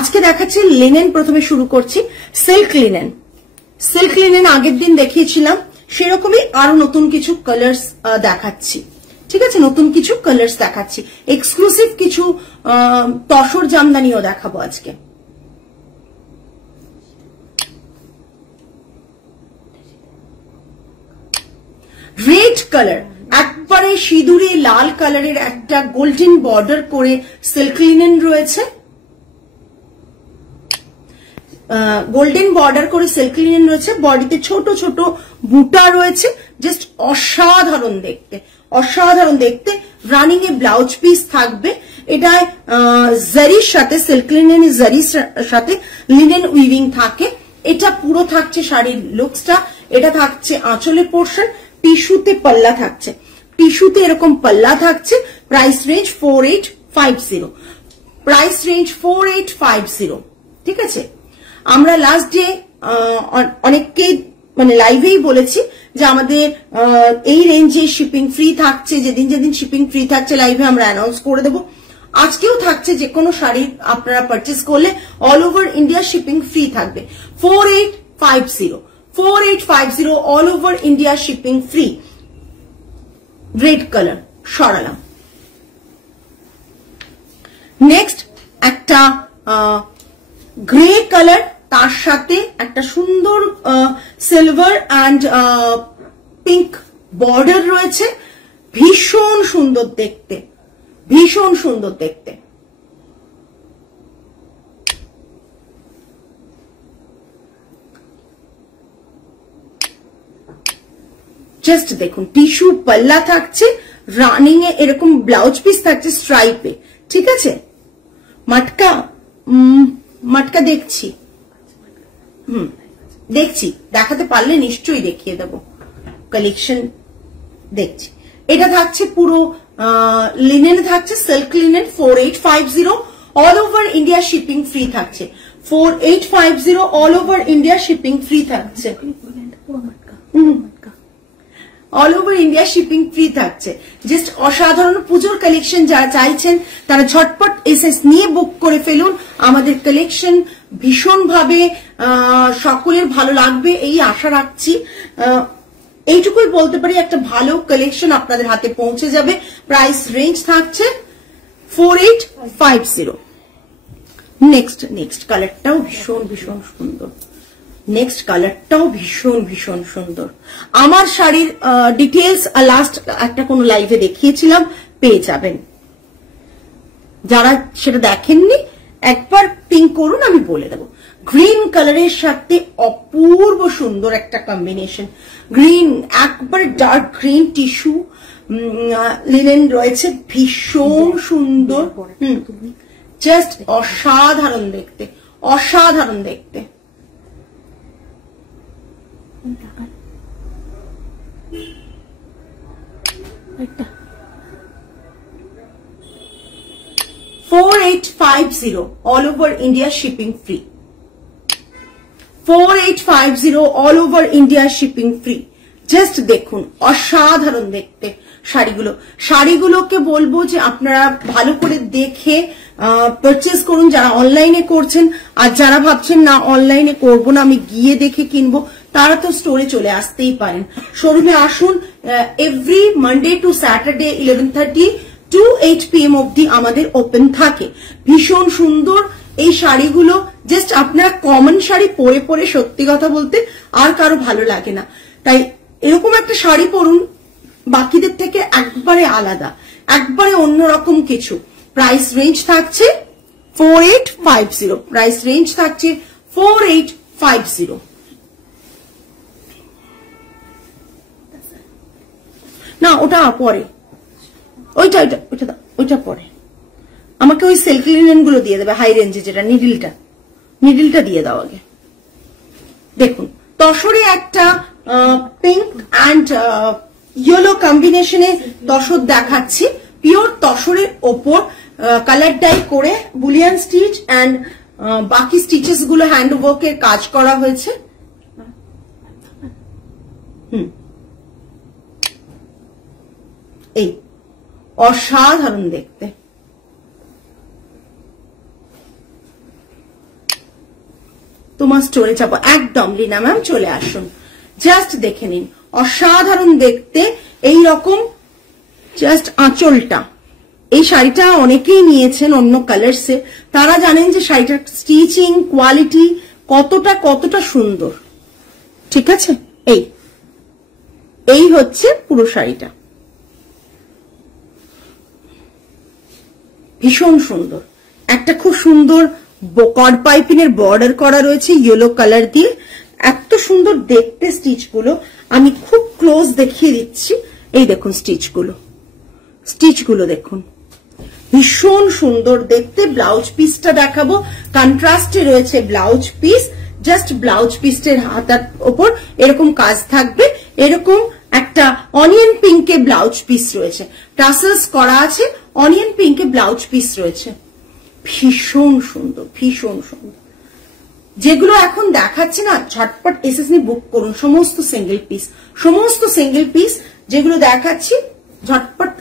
আজকে দেখাচ্ছি লিনেন। প্রথমে শুরু করছি সিল্ক লিনেন। সিল্ক লিনেন আগের দিন দেখিয়েছিলাম, সেরকমই আরো নতুন কিছু কালার্স দেখাচ্ছি। ঠিক আছে, নতুন কিছু কালার্স দেখাচ্ছি, এক্সক্লুসিভ কিছু তসর জামদানিও দেখাবো আজকে। রেড কালার, একবারে সিঁদুরে লাল কালারের একটা গোল্ডেন বর্ডার করে সিল্ক লিনেন রয়েছে। গোল্ডেন বর্ডার করে সিল্ক লিনেন রয়েছে, বডিতে ছোট ছোট বুটা রয়েছে, জাস্ট অসাধারণ দেখতে, অসাধারণ দেখতে। রানিং এ ব্লাউজ পিস থাকবে। এটায় জারির সাথে, সিল্ক লিনেন জারির সাথে লিনেন উইভিং থাকে। এটা পুরো থাকছে শাড়ির লুকসটা। এটা থাকছে আঁচলের পোর্শন, টিস্যুতে পাল্লা থাকছে, টিস্যুতে এরকম পাল্লা থাকছে। Price range 4850, price range 4850। ঠিক আছে, আমরা লাস্ট ডে অনেককে মানে লাইভেই বলেছি যে আমাদের এই রেঞ্জে শিপিং ফ্রি থাকছে। যেদিন যেদিন শিপিং ফ্রি থাকছে লাইভে আমরা অ্যানাউন্স করে দেবো। আজকেও থাকছে, যে কোনো শাড়ি আপনারা পারচেস করলে all over India shipping free থাকবে। 4850, 4850 all over India shipping free. Red colour সরালাম। নেক্সট একটা গ্রে কালার, তার সাথে একটা সুন্দর সিলভার অ্যান্ড পিঙ্ক বর্ডার রয়েছে। ভীষণ সুন্দর দেখতে, ভীষণ সুন্দর দেখতে। জাস্ট দেখুন, টিস্যু পাল্লা থাকছে, রানিং এ এরকম ব্লাউজ পিস থাকছে স্ট্রাইপে। ঠিক আছে, মাটকা মাটকা দেখছি, দেখছি, দেখাতে পারলে নিশ্চয়ই দেখিয়ে দেবো। কালেকশন দেখছি। এটা থাকছে পুরো লিনেন থাকছে, silk linen. 4850 all over India shipping free থাকছে। 4850 all over India shipping free থাকছে। All over India shipping free থাকছে। জাস্ট অসাধারণ পুজোর কালেকশন যারা চাইছেন তারা ঝটপট এসএস নিয়ে বুক করে ফেলুন। আমাদের কালেকশন ভীষণভাবে সকলের ভালো লাগবে এই আশা রাখছি। এইটুকুই বলতে পারি, একটা ভালো কালেকশন আপনাদের হাতে পৌঁছে যাবে। প্রাইস রেঞ্জ থাকছে 4850। নেক্সট কালারটাও ভীষণ ভীষণ সুন্দর। নেক্সট কালারটাও ভীষণ ভীষণ সুন্দর। আমার শাড়ির ডিটেলস লাস্ট একটা কোনো লাইভে দেখিয়েছিলাম, পেয়ে যাবেন। যারা সেটা দেখেননি একবার পিং করুন, আমি বলে দেবো। গ্রিন কালারের সাথে অপূর্ব সুন্দর একটা কম্বিনেশন। গ্রিন, একবার ডার্ক গ্রিন টিস্যু লিনেন রয়েছে, ভীষণ সুন্দর। জাস্ট অসাধারণ দেখতে, অসাধারণ দেখতে। $4850 all over India shipping free. 4850 all over India shipping free. Just দেখুন, অসাধারণ দেখতে শাড়িগুলো। শাড়িগুলোকে বলবো যে আপনারা ভালো করে দেখে পারচেস করুন যারা অনলাইনে করছেন। আর যারা ভাবছেন না অনলাইনে করবো না, আমি গিয়ে দেখে কিনবো, তারা তো স্টোরে চলে আসতেই পারেন। শোরুমে আসুন। Every Monday to Saturday 11:30 to 8 PM অব্দি আমাদের ওপেন থাকে। ভীষণ সুন্দর এই শাড়িগুলো। জাস্ট আপনারা কমন শাড়ি পরে পরে সত্যি কথা বলতে আর কারো ভালো লাগে না, তাই এরকম একটা শাড়ি পরুন, বাকিদের থেকে একবারে আলাদা, একবারে অন্যরকম কিছু। প্রাইস রেঞ্জ থাকছে 4850, প্রাইস রেঞ্জ থাকছে 4850। না, ওটা পরে, ওইটা পরে। আমাকে ওই সিল্ক লিনেন গুলো দিয়ে দেবে, হাই রেঞ্জে যেটা নিডিলটা দিয়ে দাও আগে। দেখুন, তসরে একটা পিঙ্ক অ্যান্ড ইয়েলো কম্বিনেশনে তসর দেখাচ্ছি। পিওর তসরের ওপর কালার ডাই করে বুলিয়ান স্টিচ অ্যান্ড বাকি স্টিচেস গুলো হ্যান্ড ওয়ার্কের কাজ করা হয়েছে। এই অসাধারণ দেখতে। তোমার স্টোরে যাবো। একদম রিনা ম্যাম চলে আসুন, জাস্ট দেখে নিন, অসাধারণ দেখতে। এই রকম জাস্ট আঁচলটা, এই শাড়িটা অনেকেই নিয়েছেন অন্য কালার্সে, তারা জানেন যে শাড়িটার স্টিচিং কোয়ালিটি কতটা সুন্দর। ঠিক আছে, এই হচ্ছে পুরো শাড়িটা, ভীষণ সুন্দর। একটা খুব সুন্দর কড পাইপিনের বর্ডার করা রয়েছে ইয়েলো কালার দিয়ে, এত সুন্দর দেখতে স্টিচ গুলো। আমি খুব ক্লোজ দেখিয়ে দিচ্ছি, এই দেখুন স্টিচ গুলো দেখুন, ভীষণ সুন্দর দেখতে। ব্লাউজ পিসটা দেখাবো, কন্ট্রাস্টে রয়েছে ব্লাউজ পিস, জাস্ট ব্লাউজ পিসের হাতার ওপর এরকম কাজ থাকবে, এরকম একটা অনিয়ন পিঙ্কে ব্লাউজ পিস রয়েছে, টাসেলস করা আছে, অনিয়ন পিঙ্কে ব্লাউজ পিস রয়েছে, ভীষণ সুন্দর ভীষণ সুন্দর। যেগুলো এখন দেখাচ্ছে না, ঝটপট এসএসনি বুক করুন, সমস্ত সিঙ্গেল পিস যেগুলো দেখাচ্ছি ঝটপট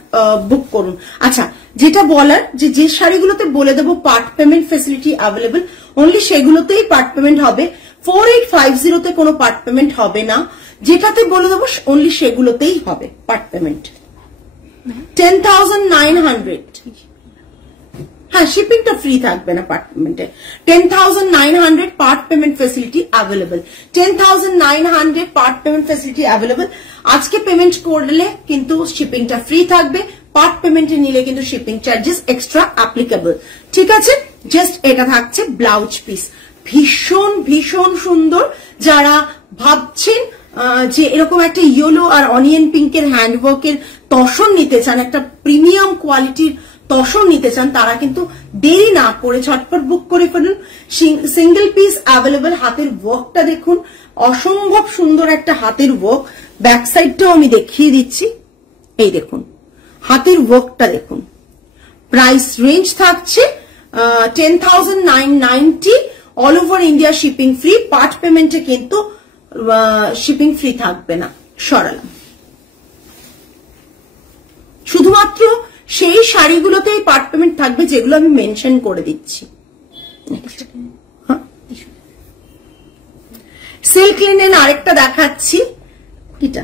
বুক করুন। আচ্ছা, যেটা বলার যে শাড়িগুলোতে বলে দেবো part payment facility available, only সেগুলোতেই পার্ট পেমেন্ট হবে, 4850 কোনো পার্ট পেমেন্ট হবে না। যেটাতে বলে দেবো অনলি সেগুলোতেই হবে পার্ট পেমেন্ট। 10,900, হ্যাঁ শিপিংটা ফ্রি থাকবে না পার্ট পেমেন্টে। 10,900 part payment facility available, 10,900 part payment facility available. আজকে পেমেন্ট করলে কিন্তু শিপিংটা ফ্রি থাকবে, পার্ট পেমেন্টে নিলে কিন্তু শিপিং চার্জেস এক্সট্রা অ্যাপ্লিকেবল। ঠিক আছে, জাস্ট এটা থাকছে ব্লাউজ পিস, ভীষণ সুন্দর। যারা ভাবছেন যে এরকম একটা ইয়েলো আর অনিয়ন পিঙ্কের হ্যান্ডওয়ার্কের তসর নিতে চান, একটা প্রিমিয়াম কোয়ালিটির তসর নিতে চান, তারা কিন্তু দেরি না করে ঝটপট বুক করে ফেলুন। Single piece available. হাতের ওয়ার্কটা দেখুন, অসম্ভব সুন্দর একটা হাতের ওয়ার্ক। ব্যাক সাইডটাও আমি দেখিয়ে দিচ্ছি, এই দেখুন হাতের ওয়ার্কটা দেখুন। প্রাইস রেঞ্জ থাকছে 10,990, all over India shipping free. Part পেমেন্টে কিন্তু শিপিং ফ্রি থাকবে না, সরালাম। শুধুমাত্র সেই শাড়িগুলোতেই পার্ট পেমেন্ট থাকবে যেগুলো আমি মেনশন করে দিচ্ছি। সিল্ক লিনেন আরেকটা দেখাচ্ছি, কিটা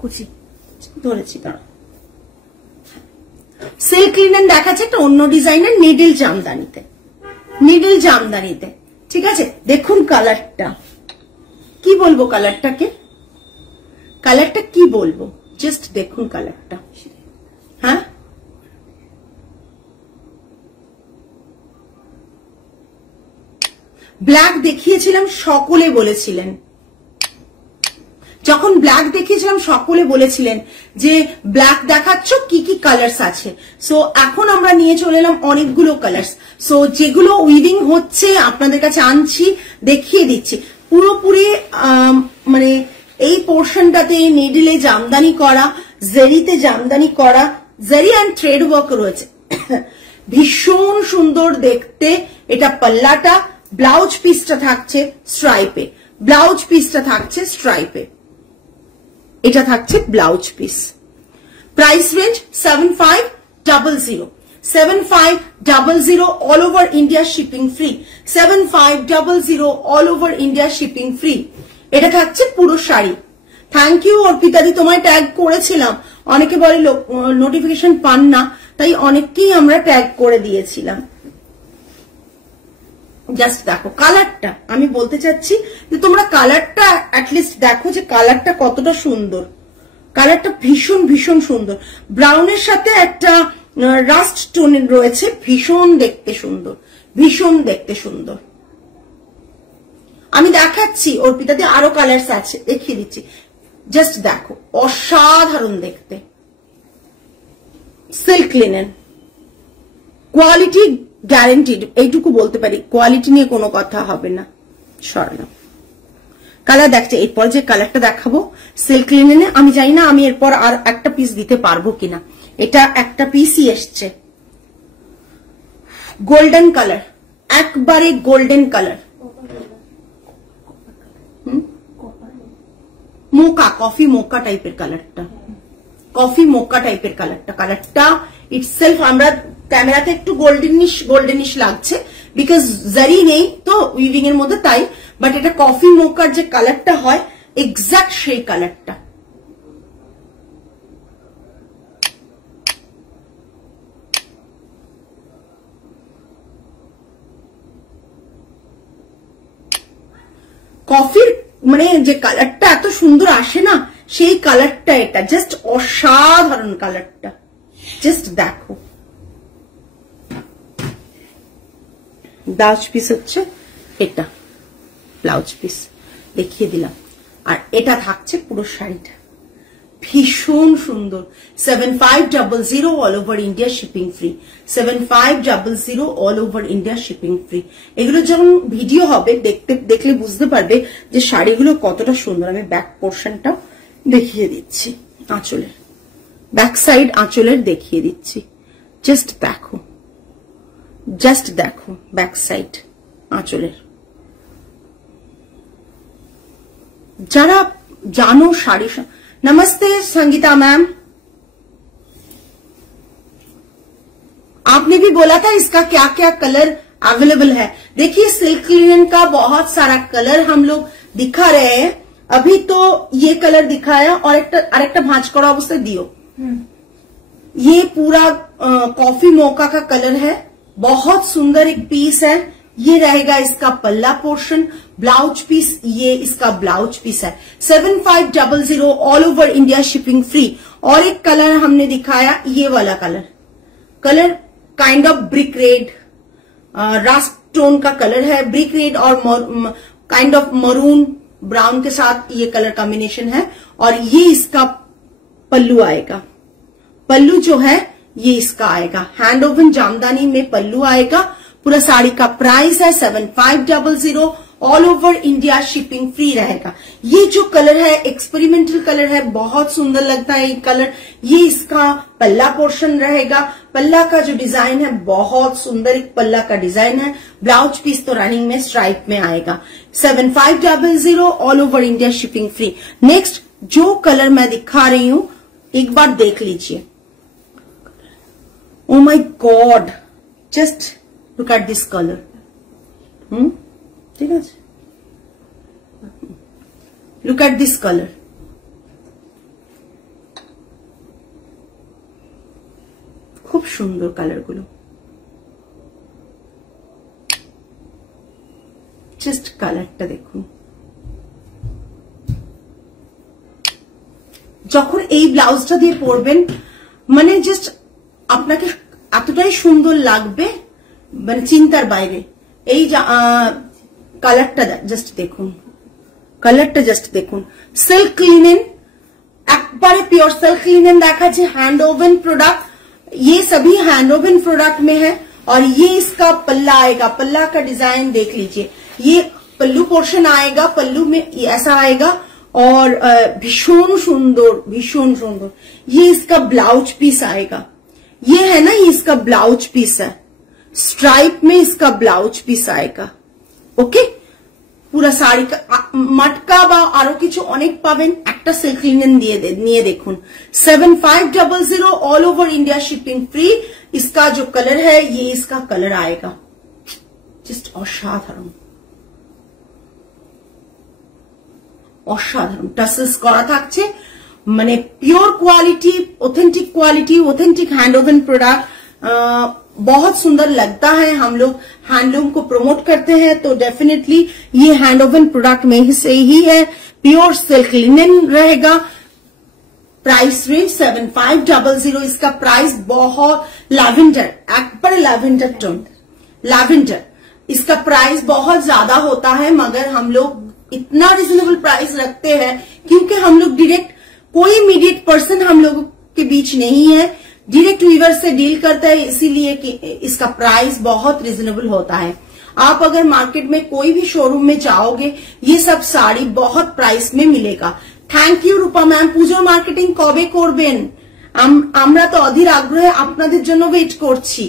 কুচি ধরেছি, তারা সিল্ক লিনেন দেখাচ্ছে একটা অন্য ডিজাইনের নিডল জামদানিতে। ঠিক আছে, দেখুন কালারটা, কি বলবো কালারটা কি বলবো, জাস্ট দেখুন কালারটা। হ্যাঁ, ব্ল্যাক দেখিয়েছিলাম, সকলে বলেছিলেন, যখন ব্ল্যাক দেখিয়েছিলাম সকলে বলেছিলেন যে ব্ল্যাক দেখাচ্ছ, কি কি কালার্স আছে। সো এখন আমরা নিয়ে চলে এলাম অনেকগুলো কালার্স। সো যেগুলো উইভিং হচ্ছে আপনাদের কাছে আনছি, দেখিয়ে দিচ্ছি। পুরোপুরি মানে এই পোর্শনটাতে নিডলে জামদানি করা, জেরিতে জামদানি করা, জেরি অ্যান্ড থ্রেড ওয়ার্ক রয়েছে, ভীষণ সুন্দর দেখতে। এটা পাল্লাটা, ব্লাউজ পিসটা থাকছে স্ট্রাইপে, এটা থাকছে blouse piece. Price range 7500 all over India shipping free, 7500 all over India shipping free. এটা থাকছে পুরো শাড়ি। থ্যাংক ইউ অর্পিতাদি, তোমায় ট্যাগ করেছিলাম, অনেকে বলে নোটিফিকেশন পান না, তাই অনেককেই আমরা ট্যাগ করে দিয়েছিলাম। জাস্ট দেখো কালারটা, আমি বলতে চাচ্ছি যে তোমরা কালারটা অ্যাটলিস্ট দেখো যে কালারটা কতটা সুন্দর। কালারটা ভীষণ সুন্দর, ব্রাউনের সাথে একটা রাস্ট টোন রয়েছে, ভীষণ দেখতে সুন্দর। আমি দেখাচ্ছি অর্পিতাদি, আরো কালার্স আছে, দেখিয়ে দিচ্ছি, জাস্ট দেখো, অসাধারণ দেখতে। সিল্ক লিনেন, কোয়ালিটি গ্যারেন্টিড, এইটুকু বলতে পারি, কোয়ালিটি নিয়ে কোনো কথা হবে না। সরালাম কালার দেখছে। এরপর যে কালারটা দেখাবো সিল্ক লিনেনে, আমি জানি না আমি এরপর আর একটা পিস দিতে পারবো কিনা, এটা একটা পিসই এসছে। গোল্ডেন কালার, একবারে গোল্ডেন কালার, মোকা, কফি মোকা টাইপের কালারটা, কালারটা ইটসেলফ আমরা ক্যামেরাতে একটু গোল্ডেনিশ লাগছে, বিকজ জারি নেই তো উইভিং এর মধ্যে, তাই বাট এটা কফি মোকার যে কালারটা হয় এক্সাক্ট সেই কালারটা। কফির মানে যে কালারটা এত সুন্দর আসে না, সেই কালারটা এটা, জাস্ট অসাধারণ কালারটা, জাস্ট দেখো। ব্লাউজ পিস হচ্ছে এটা, ব্লাউজ পিস দেখিয়ে দিলাম। আর এটা থাকছে পুরো শাড়িটা, ভীষণ সুন্দর। 7500 all over India shipping free, 7500 all over India shipping free. এগুলো যখন ভিডিও হবে দেখলে বুঝতে পারবে যে শাড়িগুলো কতটা সুন্দর। আমি ব্যাক পোর্শনটা দেখিয়ে দিচ্ছি, আঁচলের ব্যাক সাইড আঁচলের দেখিয়ে দিচ্ছি, জাস্ট দেখো, জাস্ট দেখো ব্যাক সাইড আঁচলের। যারা জানো শাড়ি, नमस्ते संगीता मैम, आपने भी बोला था इसका क्या क्या कलर अवेलेबल है। देखिए सिल्क लिनन का बहुत सारा कलर हम लोग दिखा रहे हैं। अभी तो ये कलर दिखाया और एक भांज करा अवस्था दियो। ये पूरा कॉफी मोका का कलर है, बहुत सुंदर एक पीस है। ये रहेगा इसका पल्ला पोर्शन, ब्लाउज पीस ये इसका ब्लाउज पीस है। 7500 all over India shipping free. और एक कलर हमने दिखाया, ये वाला colour kind of brick red, Rust tone का कलर है, ब्रिक रेड और काइंड ऑफ मरून ब्राउन के साथ ये कलर कॉम्बिनेशन है। और ये इसका पल्लू आएगा, पल्लू जो है ये इसका आएगा, हैंड ओवन जामदानी में पल्लू आएगा। पूरा साड़ी का प्राइस है 7500 all over India shipping free रहेगा। ये जो कलर है एक्सपेरिमेंटल कलर है, बहुत सुंदर लगता है ये कलर। ये इसका पल्ला पोर्शन रहेगा, पल्ला का जो डिजाइन है बहुत सुंदर एक पल्ला का डिजाइन है। ब्लाउज पीस तो रनिंग में स्ट्राइप में आएगा। 7500 all over India shipping free. Next जो कलर मैं दिखा रही हूं एक बार देख लीजिए। Oh my God, just look at this color. ठीक है, look at this color. খুব সুন্দর কালার গুলো, জাস্ট কালারটা দেখুন। যখন এই ব্লাউজটা দিয়ে পরবেন মানে জাস্ট আপনাকে এতটাই সুন্দর লাগবে, মানে চিন্তার বাইরে। এই কালারটা জাস্ট দেখুন, কালারটা জাস্ট দেখুন। সিল্ক লিনেন, একবারে পিওর सिल्क लिनन देखा है, हैंड ओवन प्रोडक्ट, ये सभी हैंड ओवन प्रोडक्ट में है। और ये इसका पल्ला आएगा, पल्ला का डिजाइन देख लीजिए, ये पल्लू पोर्शन आएगा, पल्लू में ऐसा आएगा और भीषण सुंदर, भीषण सुंदर। ये इसका ब्लाउज पीस आएगा, ये है ना, ये इसका ब्लाउज पीस है, स्ट्राइप में इसका ब्लाउज पीस आएगा। ओके, পুরা শাড়ি মাটকা বা আরো কিছু অনেক পাবেন, একটা সিল্ক লিনেন দিয়ে নিয়ে দেখুন। 7500 all over India shipping free. इसका जो कलर है ये इसका कलर आएगा, জাস্ট অসাধারণ, অসাধারণ। টাসেলস করা থাকছে, মানে pure quality, authentic quality, authentic hand oven product. बहुत सुंदर लगता है। हम लोग हैंडलूम को प्रमोट करते हैं तो डेफिनेटली ये हैंड ओवन प्रोडक्ट में से ही है। प्योर सिल्क लिनेन रहेगा। Price range 7500। इसका प्राइस बहुत लैवेंडर, एक बड़े लैवेंडर टोन, लैवेंडर, इसका प्राइस बहुत ज्यादा होता है, मगर हम लोग इतना रिजनेबल प्राइस रखते हैं क्योंकि हम लोग डायरेक्ट, कोई इमीडिएट पर्सन हम लोगों के बीच नहीं है, डायरेक्ट वीवर से डील करता है, इसीलिए कि इसका प्राइस बहुत रिजनेबल होता है। आप अगर मार्केट में कोई भी शोरूम में जाओगे ये सब साड़ी बहुत प्राइस में मिलेगा। Thank you Rupa ma'am. পুজোর মার্কেটিং কবে করবেন? আমরা তো অধীর আগ্রহে আপনাদের জন্য ওয়েট করছি।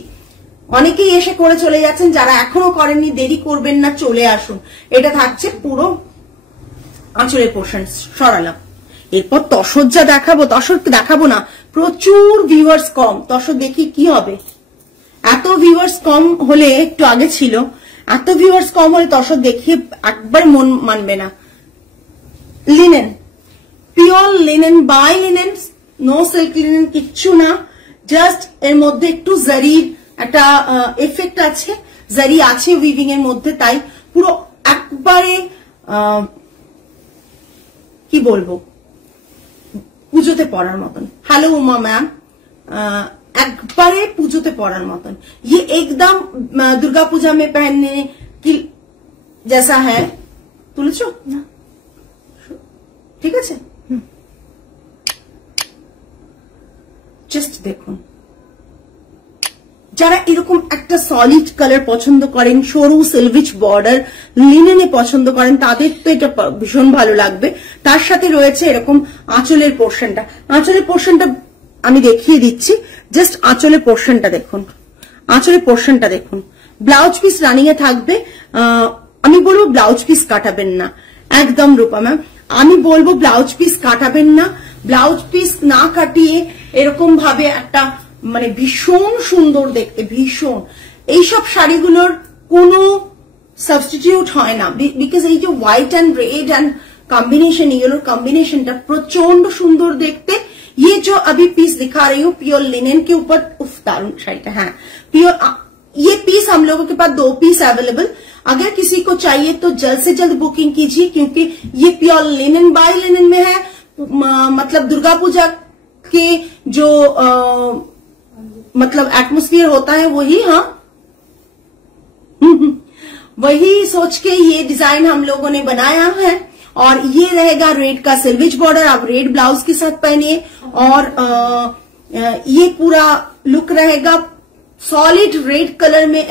অনেকেই এসে করে চলে যাচ্ছেন, যারা এখনো করেননি দেরি করবেন না, চলে আসুন। এটা থাকছে পুরো আঁচলের পোর্শন, সরালাম। এরপর তসজ্জা দেখাবো, তসর দেখাবো না, প্রচুর ভিউয়ার্স কম, তসর দেখি কি হবে। এত ভিউয়ার্স কম হলে, একটু আগে ছিল, এত ভিউয়ার্স কম হলে তসর দেখিয়ে একবার মন মানবে না। Linen, pure linen, by linen, no silk linen, কিচ্ছু না, জাস্ট এর মধ্যে একটু জারির একটা এফেক্ট আছে, জারি আছে উইভিং এর মধ্যে, তাই পুরো একবারে কি বলবো পুজোতে পরার মতন। হ্যালো উমা ম্যাম, একবারে পুজোতে পরার মতন। ये एकदम दुर्गा पूजा में पहनने की जैसा है। তুলেছো না? ঠিক আছে, জাস্ট দেখুন, যারা এরকম একটা সলিড কালার পছন্দ করেন, সরু সিলভিচ বর্ডার লিনেনে পছন্দ করেন, তাদের তো এটা ভীষণ ভালো লাগবে। তার সাথে রয়েছে এরকম আঁচলের পোর্শনটা। আঁচলের পোর্শনটা আমি দেখিয়ে দিচ্ছি, জাস্ট আঁচলের পোর্শনটা দেখুন, আঁচলের পোর্শনটা দেখুন। ব্লাউজ পিস রানিং এ থাকবে। আমি বলবো ব্লাউজ পিস কাটাবেন না, একদম রূপা ম্যাম, আমি বলবো ব্লাউজ পিস কাটাবেন না। ব্লাউজ পিস না কাটিয়ে এরকম ভাবে একটা মানে ভীষণ সুন্দর দেখতে, ভীষণ। এইসব শাড়িগুলোর কোনো সাবস্টিটিউট হয় না, বিকজ এই যে white and red and combination, yellow कॉम्बिनेशनটা प्रचंड सुंदर देखते। ये जो अभी पीस दिखा रही हूँ प्योर लिनेन के ऊपर, उफ दारुण शाइट है प्योर। ये पीस हम लोगों के पास 2 पीस अवेलेबल, अगर किसी को चाहिए तो जल्द से जल्द बुकिंग कीजिए, क्योंकि ये प्योर लिनेन बाय लिनेन में है। मतलब दुर्गा पूजा के जो मतलब एटमोस्फियर होता है वही, हाँ वही सोच के ये डिजाइन हम लोगों ने बनाया है। और ये रहेगा रेड का सिल्विच बॉर्डर, आप रेड ब्लाउज के साथ पहनिए। और ये पूरा लुक रहेगा सॉलिड रेड कलर में,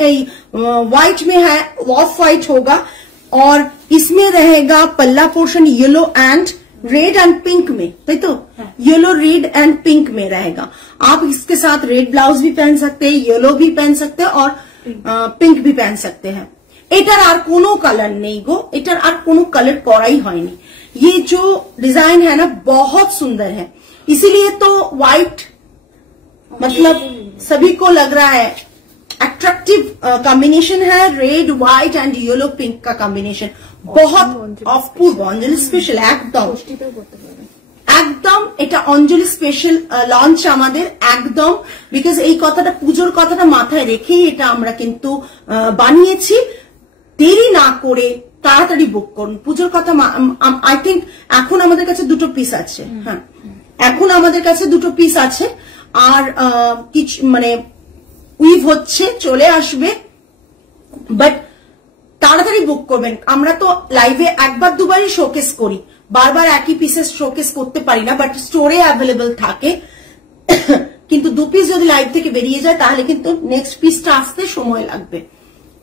व्हाइट में है, ऑफ व्हाइट होगा। और इसमें रहेगा पल्ला portion yellow and red and pink में, तो येलो रेड एंड पिंक में रहेगा। आप इसके साथ रेड ब्लाउज भी पहन सकते हैं, येलो भी पहन सकते हैं और पिंक भी पहन सकते हैं। এটার আর কোনো কালার নেই গো, এটার আর কোনো কালার করাই হয়নি। ये जो डिजाइन है ना बहुत सुंदर है, इसीलिए तो व्हाइट मतलब सभी को लग रहा है अट्रैक्टिव कॉम्बिनेशन है। Red white and yellow pink का कॉम्बिनेशन बहुत অপূর্ব। অঞ্জলি স্পেশাল একদম একদম, এটা অঞ্জলি স্পেশাল লঞ্চ আমাদের একদম, বিকজ এই কথাটা পুজোর কথাটা মাথায় রেখেই এটা আমরা কিন্তু বানিয়েছি। দেরি না করে তাড়াতাড়ি বুক করুন, পুজোর কথা। আই থিঙ্ক এখন আমাদের কাছে 2টো পিস আছে, হ্যাঁ এখন আমাদের কাছে 2টো পিস আছে। আর কিছু মানে উইভ হচ্ছে, চলে আসবে, বাট তাড়াতাড়ি বুক করবেন। আমরা তো লাইভে একবার দুবারই শোকেস করি, বারবার একই পিসেস শোকেস করতে পারি না, বাট স্টোরে অ্যাভেলেবল থাকে। কিন্তু 2 পিস যদি লাইভ থেকে বেরিয়ে যায় তাহলে কিন্তু নেক্সট পিসটা আসতে সময় লাগবে,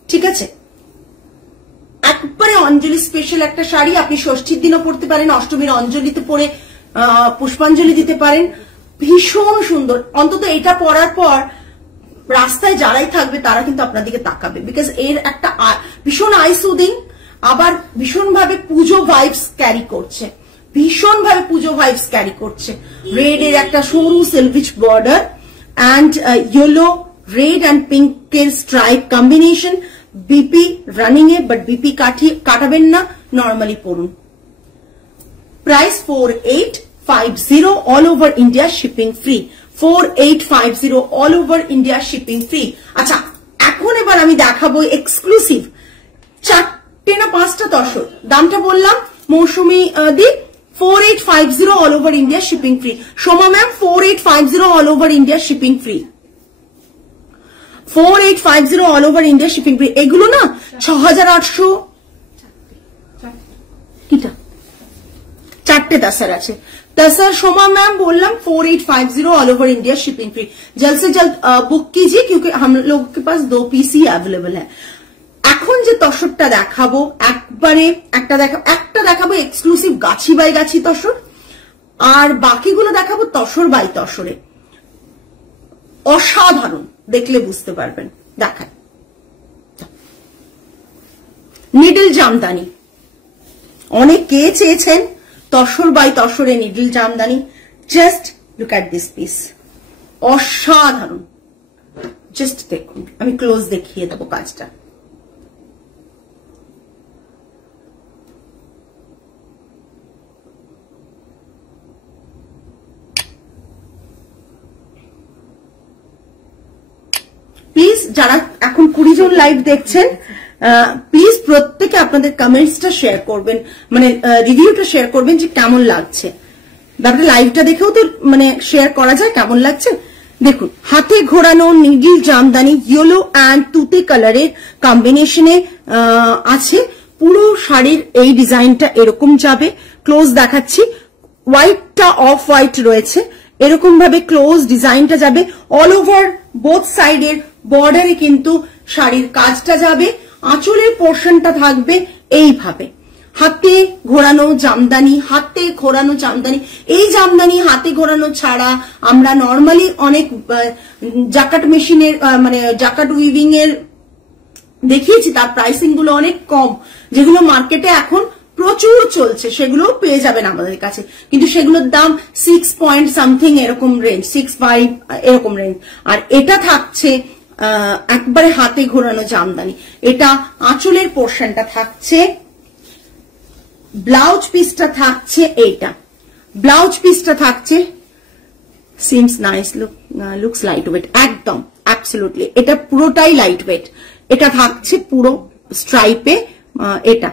ঠিক আছে। একবারে অঞ্জলি স্পেশাল একটা শাড়ি, আপনি ষষ্ঠীর দিনও পরতে পারেন, অষ্টমীর অঞ্জলিতে পরে পুষ্পাঞ্জলি দিতে পারেন, ভীষণ সুন্দর। অন্তত এটা পরার পর রাস্তায় যারাই থাকবে তারা কিন্তু আপনার দিকে তাকাবে, বিকজ এর একটা ভীষণ আই সুদিং, আবার ভীষণ ভাবে পুজো ভাইবস ক্যারি করছে, ভীষণ ভাবে পুজো ভাইবস ক্যারি করছে। রেড এর একটা সরু সিলভিচ border and yellow red and পিঙ্কের স্ট্রাইপ কম্বিনেশন। বিপি রানিং এ, বাট বিপি কাটাবেন না, নর্মালি পরুন। Price 4850, all over India shipping free. 4850 all over India shipping free. আচ্ছা এখন এবার আমি দেখাবো এক্সক্লুসিভ 4টে না 5টা তসর, দামটা বললাম Mousumi di 4850 all over India shipping free. Soma ma'am 4850 all over India shipping free, 4850 all over India shipping free. এগুলো না 6800 কিটা 4টে तसर আছে। तसर सोमा मैम बोललाम 4850 all over India shipping free. जल्द से जल्द बुक कीजिए क्योंकि हम लोगों के पास 2 पीस ही अवेलेबल है। এখন যে তসরটা দেখাবো একবারে একটা দেখাবো এক্সক্লুসিভ গাছি বাই গাছি তসর, আর বাকিগুলো দেখাবো তসর বাই তসরে। অসাধারণ, দেখলে বুঝতে পারবেন। দেখায় নিডল জামদানি, অনেকে চেয়েছেন তসর বাই তসরে needle Jamdani. Just look at this piece, অসাধারণ। জাস্ট দেখুন, আমি ক্লোজ দেখিয়ে দেবো কাজটা। যারা এখন 20 জন লাইভ দেখছেন, প্লিজ প্রত্যেকে আপনাদের কমেন্টসটা শেয়ার করবেন, মানে রিভিউটা শেয়ার করবেন যে কেমন লাগছে। ব্যাপারটা লাইভটা দেখেও তো মানে শেয়ার করা যায় কেমন লাগছে। দেখুন, হাতে ঘোরানো নিডল জামদানি ইয়েলো অ্যান্ড তুতে কালারের কম্বিনেশনে আছে। পুরো শাড়ির এই ডিজাইনটা এরকম যাবে। ক্লোজ দেখাচ্ছি, হোয়াইটটা অফ হোয়াইট রয়েছে, এরকম ভাবে ক্লোজ ডিজাইনটা যাবে। অল ওভার বোথ সাইডের বর্ডারে কিন্তু শাড়ির কাজটা যাবে। আঁচলের পোর্শনটা থাকবে এইভাবে, হাতে ঘোরানো জামদানি, হাতে ঘোরানো জামদানি। এই জামদানি হাতে ঘোরানো ছাড়া আমরা নর্মালি অনেক জাকাট মেশিনের মানে জাকাট উইভিং এর দেখিয়েছি, তার প্রাইসিং গুলো অনেক কম, যেগুলো মার্কেটে এখন প্রচুর চলছে, সেগুলো পেয়ে যাবেন আমাদের কাছে, কিন্তু সেগুলোর দাম 6 পয়েন্ট সামথিং এরকম রেঞ্জ, 6-5 এরকম রেঞ্জ। আর এটা থাকছে একবারে হাতে ঘোরানো জামদানি। এটা আঁচলের পোর্শনটা থাকছে, ব্লাউজ পিসটা থাকছে এইটা, ব্লাউজ পিসটা থাকছে seems nice, looks light weight, একদম অ্যাবসলিউটলি এটা পুরোটাই লাইট ওয়েট। এটা থাকছে পুরো স্ট্রাইপে, এটা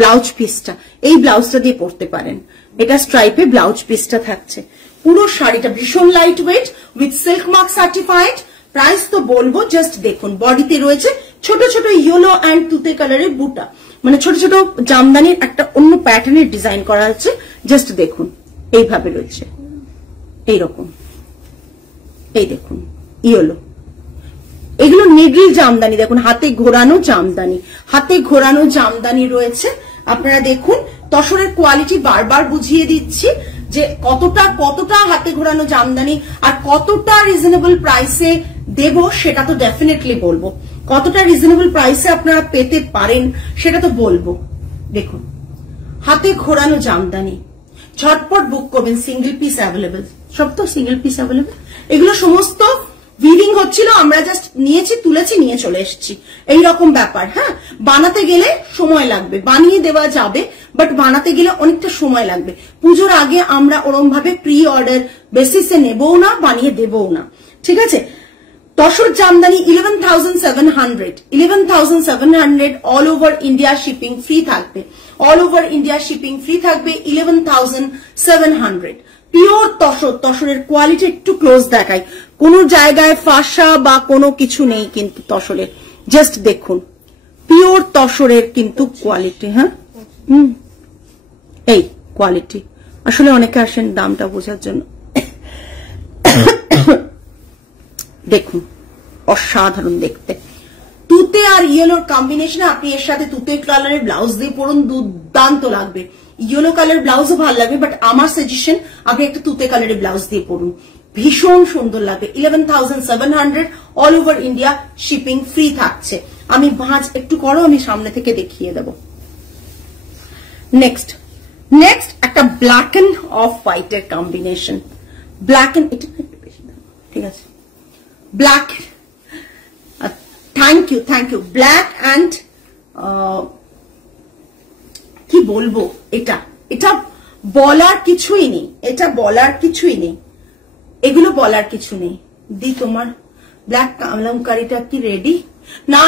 ব্লাউজ পিসটা, এই ব্লাউজটা দিয়ে পরতে পারেন, এটা স্ট্রাইপে ব্লাউজ পিসটা থাকছে। পুরো শাড়িটা ভীষণ light weight with silk mark certified. Price তো বলবো, জাস্ট দেখুন, বডিতে রয়েছে ছোট ছোট ইয়েলো অ্যান্ড তুতে কালারের বুটা, মানে ছোট ছোট জামদানির একটা অন্য প্যাটার্নের ডিজাইন করা আছে। জাস্ট দেখুন, এইভাবে রয়েছে, এইরকম, এই দেখুন ইয়েলো, এগুলো নিডল জামদানি। দেখুন হাতে ঘোরানো জামদানি, হাতে ঘোরানো জামদানি রয়েছে। আপনারা দেখুন তসরের কোয়ালিটি বারবার বুঝিয়ে দিচ্ছি যে কতটা হাতে ঘোরানো জামদানি আর কতটা রিজনেবল প্রাইসে দেব, সেটা তো ডেফিনেটলি বলবো। কতটা রিজনেবল প্রাইসে আপনারা পেতে পারেন সেটা তো বলবো। দেখুন হাতে ঘোরানো জামদানি, ঝটপট বুক করবেন, সিঙ্গেল পিস অ্যাভেলেবেল, সব তো সিঙ্গেল পিস অ্যাভেলেবেল। এগুলো সমস্ত উইভিং হচ্ছিল, আমরা জাস্ট নিয়েছি, তুলেছি, নিয়ে চলে এসেছি, এইরকম ব্যাপার। হ্যাঁ, বানাতে গেলে সময় লাগবে, বানিয়ে দেওয়া যাবে, বাট বানাতে গেলে অনেকটা সময় লাগবে। পুজোর আগে আমরা ওরম ভাবে প্রি অর্ডার বেসিসে নেবও না, বানিয়ে দেবও না, ঠিক আছে। Tussar Jamdani 11,700 all over India shipping free থাকবে, all over India shipping free থাকবে 11,700। পিওর তসর, তসরের কোয়ালিটি একটু ক্লোজ দেখায়, কোন জায়গায় ফাঁসা বা কোনো কিছু নেই কিন্তু তসরের, জাস্ট দেখুন পিওর তসরের কিন্তু কোয়ালিটি। হ্যাঁ, এই কোয়ালিটি। আসলে অনেকে আসেন দামটা বোঝার জন্য। দেখুন অসাধারণ দেখতে, তুতে আর ইয়েলোর কম্বিনেশনে আপনি এর সাথে তুতে কালারের ব্লাউজ দিয়ে পরুন, দুর্দান্ত লাগবে। ইয়েলো কালার ব্লাউজও ভালো লাগবে, বাট আমার সাজেশন আপনি একটা তুতে কালারের ব্লাউজ দিয়ে পরুন, ভীষণ সুন্দর লাগবে। 11,700 all over India shipping free থাকছে। আমি ভাঁজ একটু করো, আমি সামনে থেকে দেখিয়ে দেব। নেক্সট একটা ব্ল্যাক এন্ড অফ হোয়াইট এর কম্বিনেশন, ব্ল্যাক এন্ড, এটা একটু বেশি দাম, ঠিক আছে, black, thank you, black and কি বলবো, এটা বলার কিছুই নেই, এটা বলার কিছুই নেই, এগুলো বলার কিছু নেই। দি তোমার ব্ল্যাক কালামকারিটা কি রেডি? না,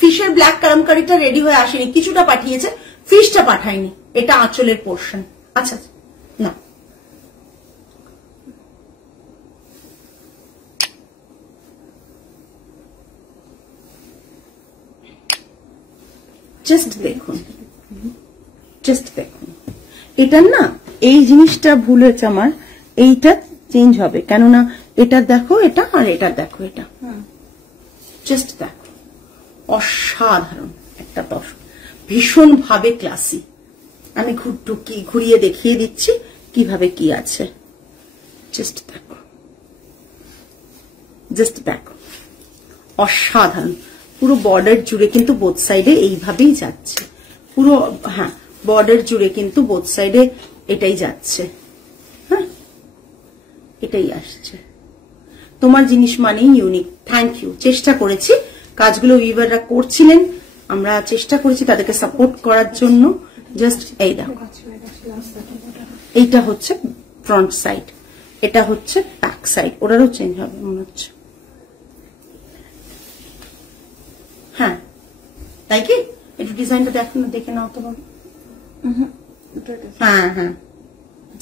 ফিশের ব্ল্যাক কালামকারিটা রেডি হয়ে আসেনি, কিছুটা পাঠিয়েছে, ফিশটা পাঠায়নি। এটা আঁচলের পোর্শন। আচ্ছা না, জাস্ট দেখুন, এটা না, এই জিনিসটা ভুল হয়েছে আমার, এইটা চেঞ্জ হবে, কেননা এটা দেখো এটা, আর এটা দেখো এটা, জাস্ট দেখো অসাধারণ একটা তসর, ভীষণ ভাবে ক্লাসি। আমি ঘুরিয়ে দেখিয়ে দিচ্ছি কিভাবে কি আছে, জাস্ট দেখো অসাধারণ। পুরো বর্ডার জুড়ে কিন্তু বোথ সাইডে এইভাবেই যাচ্ছে, পুরো, হ্যাঁ বর্ডার জুড়ে কিন্তু বোথ সাইডে এটাই যাচ্ছে, হ্যাঁ এটাই আসছে। তোমার জিনিস মানেই ইউনিক, থ্যাংক ইউ। চেষ্টা করেছি, কাজগুলো উইভাররা করছিলেন, আমরা চেষ্টা করেছি তাদেরকে সাপোর্ট করার জন্য। জাস্ট এই দেখো, এইটা হচ্ছে ফ্রন্ট সাইড, এটা হচ্ছে ব্যাক সাইড, ওটারও চেঞ্জ হবে মনে হচ্ছে। তাই কি? একটু ডিজাইনটা দেখো না, দেখে নাও তো বাবা। হ্যাঁ হ্যাঁ,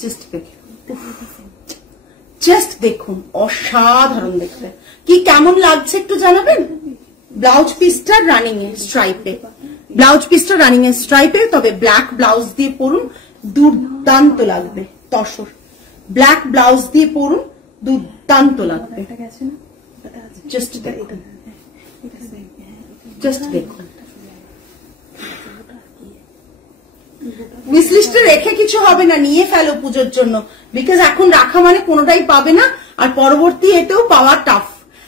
জাস্ট দেখে, জাস্ট দেখুন, অসাধারণ দেখতে। কি কেমন লাগছে একটু জানাবেন? ব্লাউজ পিসটা রানিং এ স্ট্রাইপে, ব্লাউজ পিসটা রানিং এ স্ট্রাইপে, তবে ব্ল্যাক ব্লাউজ দিয়ে পরুন, দুর্দান্ত লাগবে। তসর ব্ল্যাক ব্লাউজ দিয়ে পরুন, দুর্দান্ত লাগবে। জাস্ট দেখুন, জাস্ট দেখুন। উইশলিস্টে রেখে কিছু হবে না, নিয়ে ফেলো পুজোর জন্য, বিকজ এখন রাখা মানে কোনোটাই পাবে না, আর পরবর্তী এতেও পাওয়া টাফ।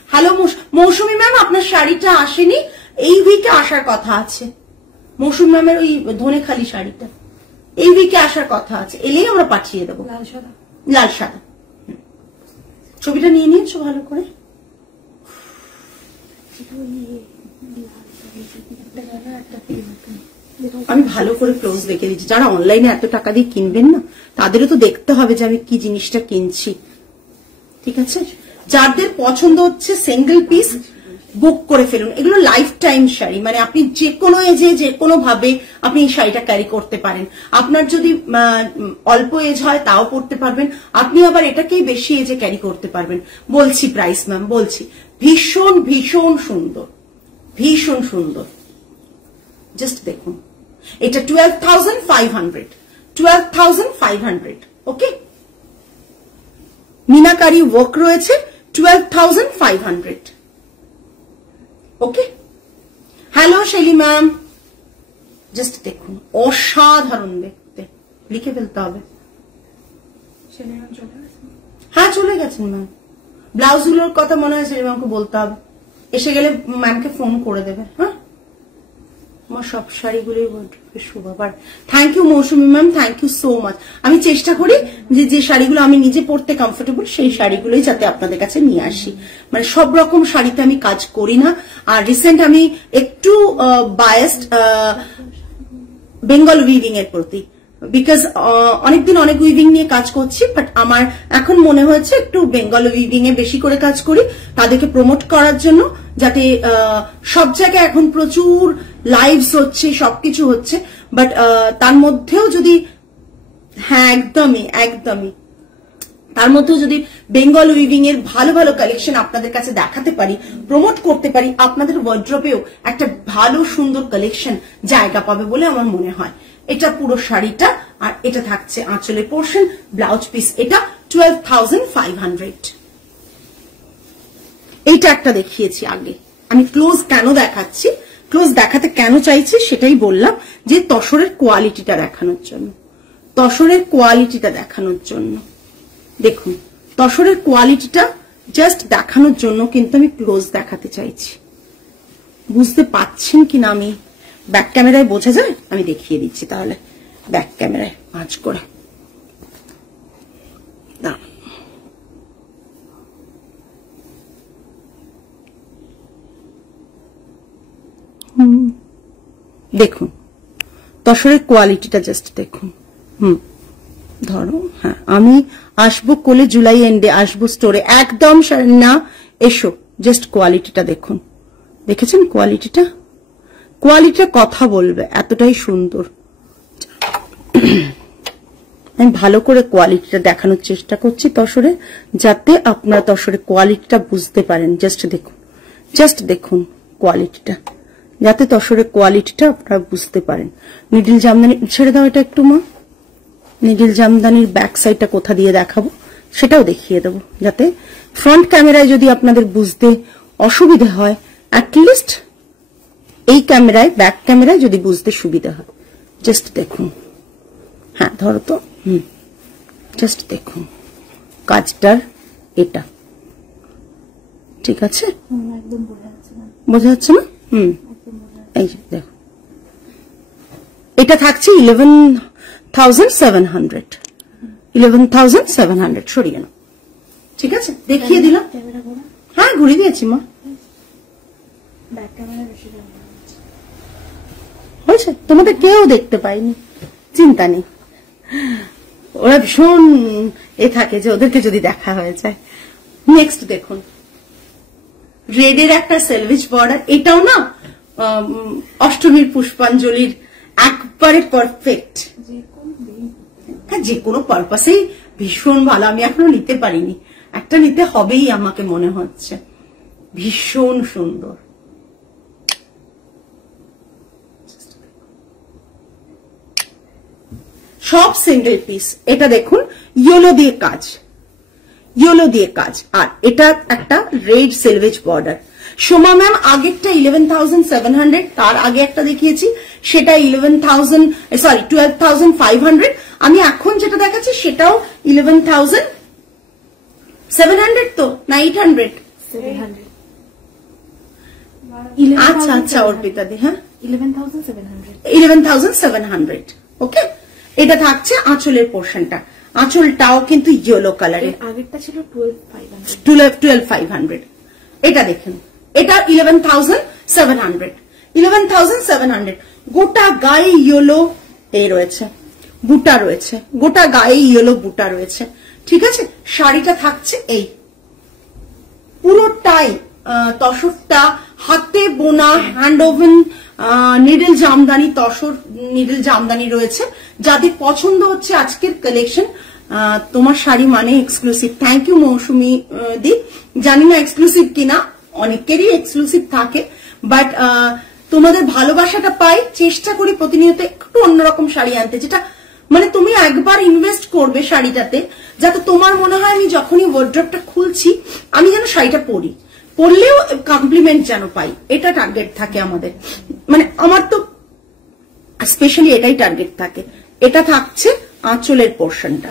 হ্যালো মৌসুমী ম্যাম, আপনার শাড়িটা আসেনি, এই উইকে আসার কথা আছে। মৌসুমী ম্যামের ওই ধনেখালি শাড়িটা এই উইকে আসার কথা আছে, এলেই আমরা পাঠিয়ে দেবো। লাল সাদা, লাল সাদা। ছবিটা নিয়ে নিয়েছো ভালো করে? আমি ভালো করে ক্লোজ রেখে দিচ্ছি। যারা অনলাইনে এত টাকা দিয়ে কিনবেন না, তাদেরও তো দেখতে হবে যে আমি কি জিনিসটা কিনছি, ঠিক আছে? যাদের পছন্দ হচ্ছে সিঙ্গেল পিস, বুক করে ফেলুন। এগুলো লাইফ টাইম শাড়ি, মানে আপনি যে কোনো এজে যে কোনো ভাবে আপনি এই শাড়িটা ক্যারি করতে পারেন। আপনার যদি অল্প এজ হয় তাও পরতে পারবেন, আপনি আবার এটাকেই বেশি এজে ক্যারি করতে পারবেন। বলছি প্রাইস ম্যাম, বলছি, ভীষণ ভীষণ সুন্দর, ভীষণ সুন্দর। জাস্ট দেখুন, এটা 12,500, 12,500। ওকে, মিনাকারি ওয়ার্ক রয়েছে, 12,500। ওকে, হ্যালো শেলি ম্যাম, জাস্ট দেখুন, অসাধারণ দেখতে। লিখে ফেলতে হবে। হ্যাঁ চলে গেছেন ম্যাম। ব্লাউজ গুলোর কথা মনে হয় শেলি ম্যামকে বলতে হবে, এসে গেলে ম্যামকে ফোন করে দেবে। হ্যাঁ, আমার সব শাড়িগুলোই শুভবার। Thank you Mousumi ma'am, thank you so much. আমি চেষ্টা করি যে শাড়িগুলো আমি নিজে পরতে কমফোর্টেবল, সেই শাড়িগুলোই যাতে আপনাদের কাছে নিয়ে আসি। মানে সব রকম শাড়িতে আমি কাজ করি না। আর রিসেন্ট আমি একটু বায়াসড বেঙ্গল উইভিং এর প্রতি, বিকজ অনেকদিন অনেক উইভিং নিয়ে কাজ করছি, বাট আমার এখন মনে হয়েছে একটু বেঙ্গল উইভিং এ বেশি করে কাজ করি, তাদেরকে প্রমোট করার জন্য, যাতে সব জায়গায় এখন প্রচুর লাইভস হচ্ছে, সবকিছু হচ্ছে, বাট তার মধ্যেও যদি, হ্যাঁ একদমই একদমই, তার মধ্যেও যদি বেঙ্গল উইভিং এর ভালো ভালো কালেকশন আপনাদের কাছে দেখাতে পারি, প্রমোট করতে পারি, আপনাদের ওয়ার্ড্রপেও একটা ভালো সুন্দর কালেকশন জায়গা পাবে বলে আমার মনে হয়। এটা পুরো শাড়িটা, আর এটা থাকছে আঁচলের পোর্শন, ব্লাউজ পিস, এটা 12,500। এইটা একটা দেখিয়েছি আগে। আমি ক্লোজ কেন দেখাচ্ছি, ক্লোজ দেখাতে কেন চাইছি সেটাই বললাম, যে তসরের কোয়ালিটিটা দেখানোর জন্য, তসরের কোয়ালিটিটা দেখানোর জন্য। দেখুন, তসরের কোয়ালিটিটা জাস্ট দেখানোর জন্য কিন্তু আমি ক্লোজ দেখাতে চাইছি। বুঝতে পাচ্ছেন কিনা আমি, ব্যাক ক্যামেরায় বোঝা যায়? আমি দেখিয়ে দিচ্ছি তাহলে ব্যাক ক্যামেরায় ভাঁজ করে। দেখুন তসরের কোয়ালিটিটা জাস্ট দেখুন। ধরো, হ্যাঁ আমি আসবো কোলে, জুলাই এন্ডে আসবো স্টোরে, একদম না, এসো, জাস্ট কোয়ালিটিটা দেখুন। দেখেছেন কোয়ালিটিটা? কোয়ালিটিটা কথা বলবে, এতটাই সুন্দর। আমি ভালো করে কোয়ালিটিটা দেখানোর চেষ্টা করছি তসরে, যাতে আপনারা তসরের কোয়ালিটিটা বুঝতে পারেন। জাস্ট দেখুন, জাস্ট দেখুন কোয়ালিটিটা, যাতে তসরের কোয়ালিটিটা আপনারা বুঝতে পারেন। নিডিল জামদানি ছেড়ে দাও এটা একটু মা, নিডিল জামদানির ব্যাক সাইডটা কোথা দিয়ে দেখাবো সেটাও দেখিয়ে দেবো, যাতে ফ্রন্ট ক্যামেরায় যদি আপনাদের বুঝতে অসুবিধা হয়, অ্যাটলিস্ট এই ক্যামেরায়, ব্যাক ক্যামেরায় যদি বুঝতে সুবিধা হয়। জাস্ট দেখুন, হ্যাঁ ধরো তো, জাস্ট দেখুন কাজটার এটা, ঠিক আছে? বোঝা যাচ্ছে না? এই যে দেখো, এটা থাকছে 11,700, 11,700 সরিয়ে নাও, ঠিক আছে? দেখিয়ে দিলাম। হ্যাঁ ঘুরিয়ে দিয়েছি মা, হয়েছে, তোমাদের কেউ দেখতে পাইনি, চিন্তা নেই। ওরা ভীষণ থাকে যে ওদেরকে যদি দেখা হয়ে যায়। নেক্সট দেখুন, রেডের একটা সেলভেজ বর্ডার, এটাও না অষ্টমীর পুষ্পাঞ্জলির একবারে পারফেক্ট। হ্যাঁ, যে কোনো পারপাসেই ভীষণ ভালো। আমি এখনো নিতে পারিনি, একটা নিতে হবেই আমাকে মনে হচ্ছে। ভীষণ সুন্দর। সব সিঙ্গেল পিস। এটা দেখুন ইয়েলো দিয়ে কাজ, ইয়েলো দিয়ে কাজ, আর এটা একটা রেড সিলভেজ বর্ডার। সোমা ম্যাম আগেরটা 11,700, তার আগে একটা দেখিয়েছি সেটা 12,500। আমি এখন যেটা দেখাচ্ছি সেটাও 11,700 তো না 800? 700। আচ্ছা আচ্ছা অর্পিতা দি, হ্যাঁ 11,700। ওকে। এটা থাকছে আঁচলের পোর্শনটা, আঁচলটাও কিন্তু ইয়েলো কালারের। আগেরটা ছিল 12,500। এটা দেখেন, এটা 11,700। গোটা গায়ে ইয়েলো এই রয়েছে, বুটা রয়েছে, গোটা গায়ে ইয়েলো বুটা রয়েছে। ঠিক আছে, শাড়িটা থাকছে এই পুরোটাই তসরটা হাতে বোনা, hand woven needle Jamdani, tussar needle Jamdani রয়েছে। যাদের পছন্দ হচ্ছে আজকের কালেকশন, তোমার শাড়ি মানে এক্সক্লুসিভ। থ্যাংক ইউ মৌসুমী দি। জানি না এক্সক্লুসিভ কিনা, অনেকেরই এক্সক্লুসিভ থাকে, বাট তোমাদের ভালোবাসাটা পাই। চেষ্টা করি প্রতিনিয়ত একটু অন্যরকম শাড়ি আনতে, যেটা মানে তুমি একবার ইনভেস্ট করবে শাড়িটাতে, যাতে তোমার মনে হয় আমি যখনই ওয়ার্ড্রপটা খুলছি আমি যেন শাড়িটা পরি, পরলেও কমপ্লিমেন্ট যেন পাই। এটা টার্গেট থাকে আমাদের, মানে আমার তো স্পেশালি এটাই টার্গেট থাকে। এটা থাকছে আঁচলের পোর্শনটা,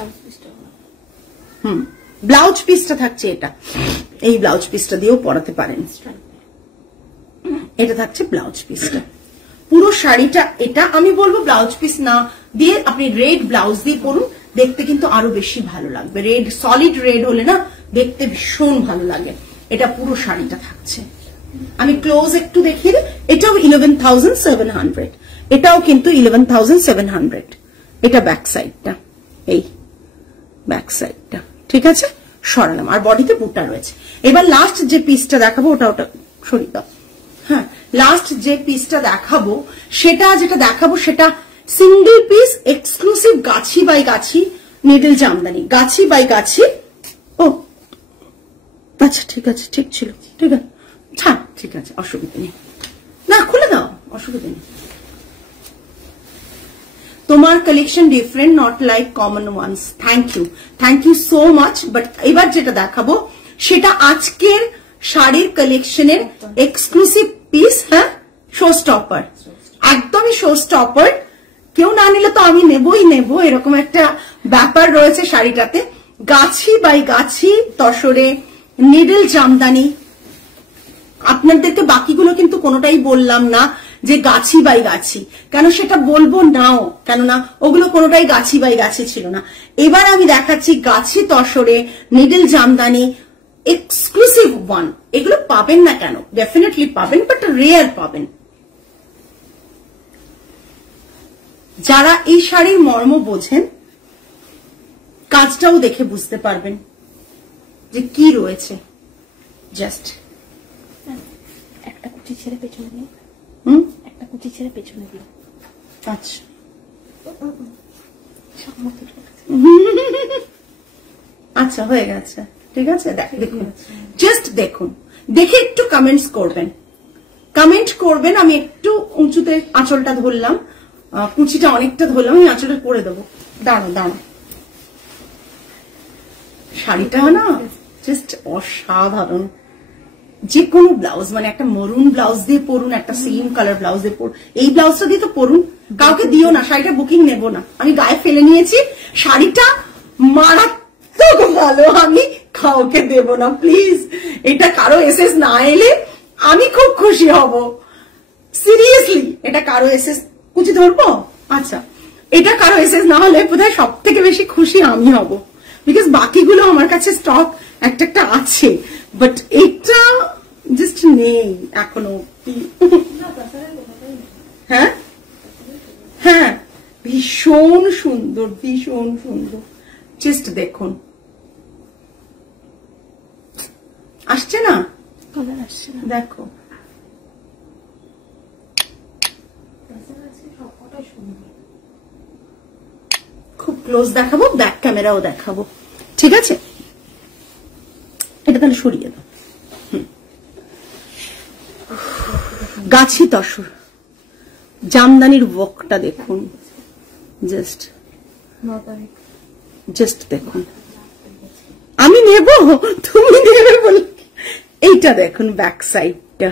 ব্লাউজ পিসটা থাকছে এটা, এই ব্লাউজ পিসটা দিয়েও পরাতে পারেন। এটা থাকছে ব্লাউজ পিসটা, পুরো শাড়িটা। এটা আমি বলবো ব্লাউজ পিস না দিয়ে আপনি রেড ব্লাউজ দিয়ে পরুন, দেখতে কিন্তু আরো বেশি ভালো লাগবে। রেড, সলিড রেড হলে না দেখতে ভীষণ ভালো লাগে। এটা পুরো শাড়িটা থাকছে, আমি ক্লোজ একটু দেখিয়ে দিই। এটাও 11,700, এটাও কিন্তু 11,700। এটা ব্যাক সাইডটা, এই ব্যাক সাইডটা। ঠিক আছে, সরালাম, আর বডিতে বুটা রয়েছে। এবার লাস্ট যে পিসটা দেখাবো, ওটা সরিয়ে দাও। হ্যাঁ, লাস্ট যে পিসটা দেখাবো, যেটা দেখাবো সেটা single piece exclusive Gachhi by Gachhi needle Jamdani. Gachhi by গাছি। ও আচ্ছা ঠিক আছে, ঠিক ছিল, ঠিক আছে, হ্যাঁ ঠিক আছে, অসুবিধা নেই, না খুলে দাও, অসুবিধা নেই। তোমার collection different, not like common ones. Thank you so much. But এবার যেটা দেখাবো সেটা আজকের শাড়ির কালেকশনের এক্সক্লুসিভ পিস। হ্যাঁ, শো স্টপার, একদমই শো স্টপার। কেউ না নিলে তো আমি নেবই নেব, এরকম একটা ব্যাপার রয়েছে শাড়িটাতে। গাছি বাই গাছি তসরে নিডল জামদানি। আপনাদেরকে বাকিগুলো কিন্তু কোনোটাই বললাম না যে গাছি বাই গাছি, কেন সেটা বলবো নাও, কেননা ওগুলো কোনোটাই গাছি বাই গাছি ছিল না। এবার আমি দেখাচ্ছি গাছি তসরে নিডল জামদানি এক্সক্লুসিভ ওয়ান। এগুলো পাবেন না কেন, ডেফিনেটলি পাবেন, বাট রেয়ার পাবেন। যারা এই শাড়ির মর্ম বোঝেন, কাজটাও দেখে বুঝতে পারবেন যে কি রয়েছে। জাস্ট একটা কুচি ছেড়ে পেছনে দিন, একটা কুচি ছেড়ে পেছনে দিন। আচ্ছা, আচ্ছা হয়ে গেছে, ঠিক আছে। দেখুন, জাস্ট দেখুন, দেখে একটু কমেন্টস করবেন। আমি একটু উঁচুতে আঁচলটা ধরলাম, কুচিটা অনেকটা ধরলাম, আমি আঁচলটা করে দেবো। দাঁড়ো, শাড়িটা না জাস্ট অসাধারণ। যে কোনো ব্লাউজ, মানে একটা মরুন ব্লাউজ দিয়ে পরুন, একটা সেম কালার ব্লাউজ দিয়ে পরুন, এই ব্লাউজটা দিয়ে তো পরুন। কাউকে দিও না, শাড়িটা বুকিং নেব না, আমি গায়ে ফেলে নিয়েছি। শাড়িটা মারাত্মক ভালো, আমি কাউকে দেব না প্লিজ। এটা কারো এসএস না এলে আমি খুব খুশি হব, সিরিয়াসলি। এটা কারো এসএস, কুচি ধরবো, আচ্ছা, এটা কারো এসএস না হলে বোধহয় সব থেকে বেশি খুশি আমি হব, বিকজ বাকিগুলো আমার কাছে স্টক একটা আছে, বাট এটা জাস্ট নেই এখনো। হ্যাঁ হ্যাঁ, ভীষণ সুন্দর, ভীষণ সুন্দর। জাস্ট দেখুন, আসছে না, কালার আসছে না, দেখো খুব ক্লোজ দেখাবো, ব্যাক ক্যামেরাও দেখাবো, ঠিক আছে? এটা তাহলে সরিয়ে দাও। গাছি তসর জামদানির ওয়ার্কটা দেখুন, জাস্ট দেখুন। আমি নেব, তুমি নেবে বলে। এইটা দেখুন ব্যাক সাইডটা,